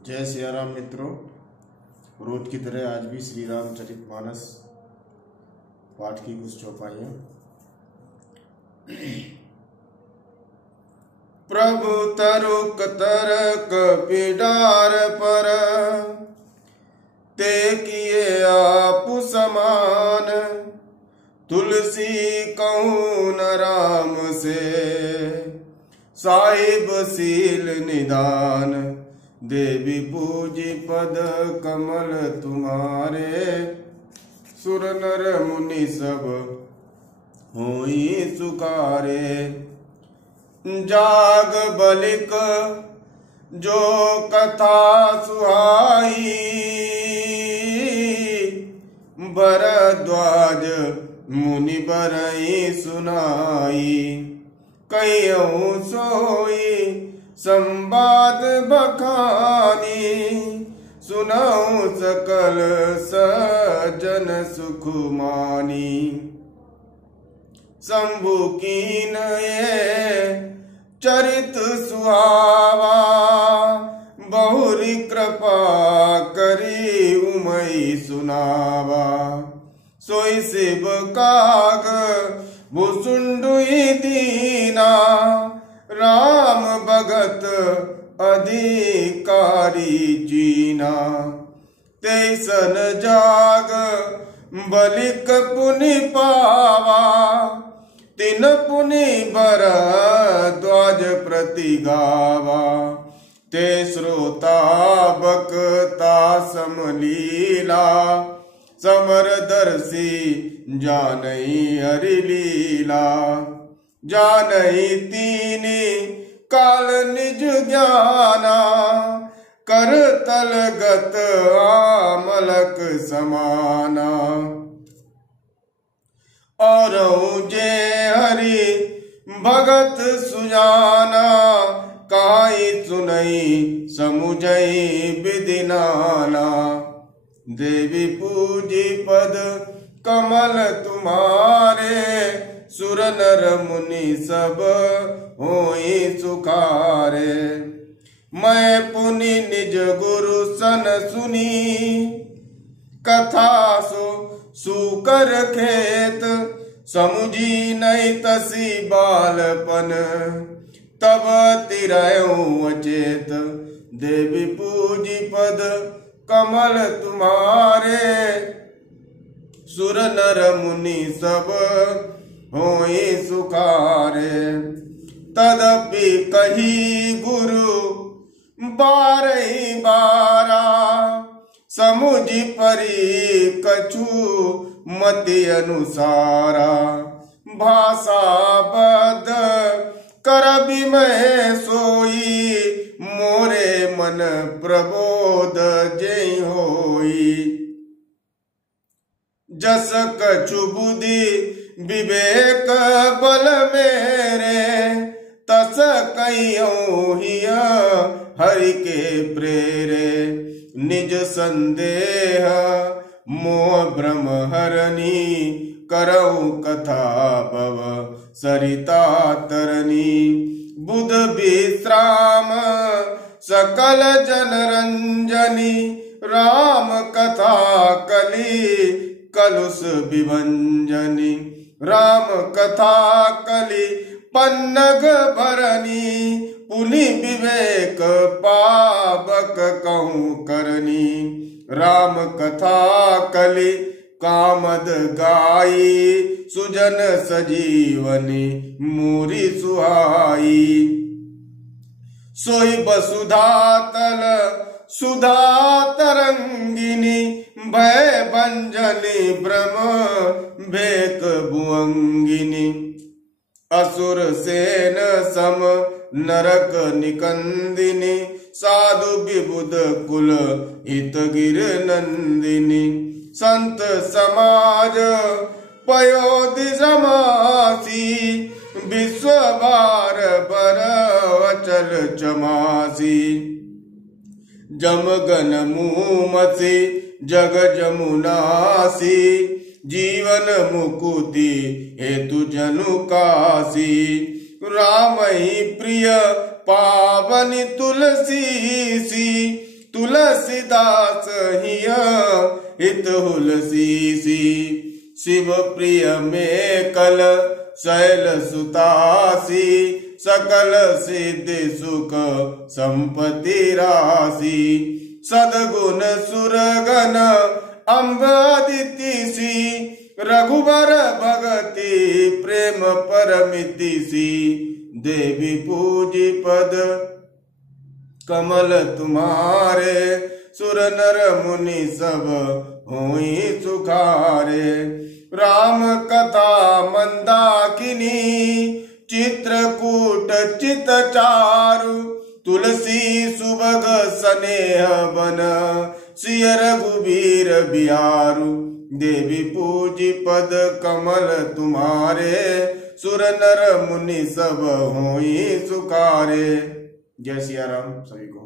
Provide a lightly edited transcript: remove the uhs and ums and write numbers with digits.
जय सिया राम मित्रों। रोज की तरह आज भी श्री रामचरितमानस पाठ की कुछ चौपाइयाँ। प्रभु तरुक तरक पिडार पर, ते किए आप समान। तुलसी कहूँ न राम से, साहिब सील निदान। देवी पूजी पद कमल तुम्हारे, सुर नर मुनि सब होई सुकारे। जाग बलिक जो कथा सुहाई, भरद्वाज मुनि बरई सुनाई। कहियहु सोई संवाद बखानी, सुनाऊं सकल सज्जन सुख मानी। शंभु कीन ये चरित सुहावा, बहुरी कृपा करी उमई सुनावा। सोई शिव काग भुसुंडुई दीना, राम भगत अधिकारी जीना। तैसन जाग बलिक पुनि पावा, तिन पुनि भरद्वाज प्रति गावा। ते श्रोता बकता समलीला, समरदर्शी जानई हरि लीला। जानई तीनी काल निज ज्ञाना, कर तलगत आमलक समाना। और जे हरि भगत सुजाना, काई सुनई समुझई विधि नाना। देवी पूजी पद कमल तुम्हारे, सुर नर मुनि सब होई सुखारे। मैं पुनि निज गुरु सन सुनी, कथा सुकर खेत। समुझी नहीं तसी बालपन, तब तिरयूं अचेत। देवी पूजी पद कमल तुम्हारे, सुर नर मुनि सब होई सुखारे। तदपि कही गुरु बारही बारा, समुझी परी कछु मति अनुसारा। भाषा बद कर विमय सोई, मोरे मन प्रबोध जय होई। जस कछु बुद्धि विवेक बल मेरे, तस कहियौ हिया हरि के प्रेरे। निज संदेह मोह भ्रम हरनी, करऊ कथा भव सरिता तरनी। बुध विश्राम सकल जन रंजनी, राम कथा कली कलुष विभंजनी। राम कथा कली पन्नग भरनी, पुनि विवेक पावक कहूँ करनी। राम कथा कली कामद गाई, सुजन सजीवनी मूरी सुहाई। सोई वसुधा तल सुधा तरंगिनी, भय भंजनी ब्रह्म भेक भुअंगिनी। असुर सेन सम नरक निकंदिनी, साधु विबुध कुल हित गिर नंदिनी। संत समाज पयोधि समासी, विश्व बार बर अचल चमासी। जमगन मुमसी जग जमुनासी, जीवन मुकुति हेतु जनु कासी। राम ही प्रिय पावनी तुलसी सी, तुलसीदास हिय हित हुलसीसी। शिव प्रिय में कल शैल सुतासी। सकल सिद्धि सुख संपत्ति राशि। सदगुण सुरगण अम्ब अदिति सी। रघुबर भगति प्रेम परमिति सी। देवी पूजी पद कमल तुम्हारे। सुर नर मुनि सब होई सुखारे। राम कथा मंदाकिनी चित्रकूट चित चारु। तुलसी सुभग स्नेह बन सिय रघुबीर बिहारु। देवी पूजी पद कमल तुम्हारे। सुर नर मुनि सब होई सुखारे। जय सिया राम सभी को।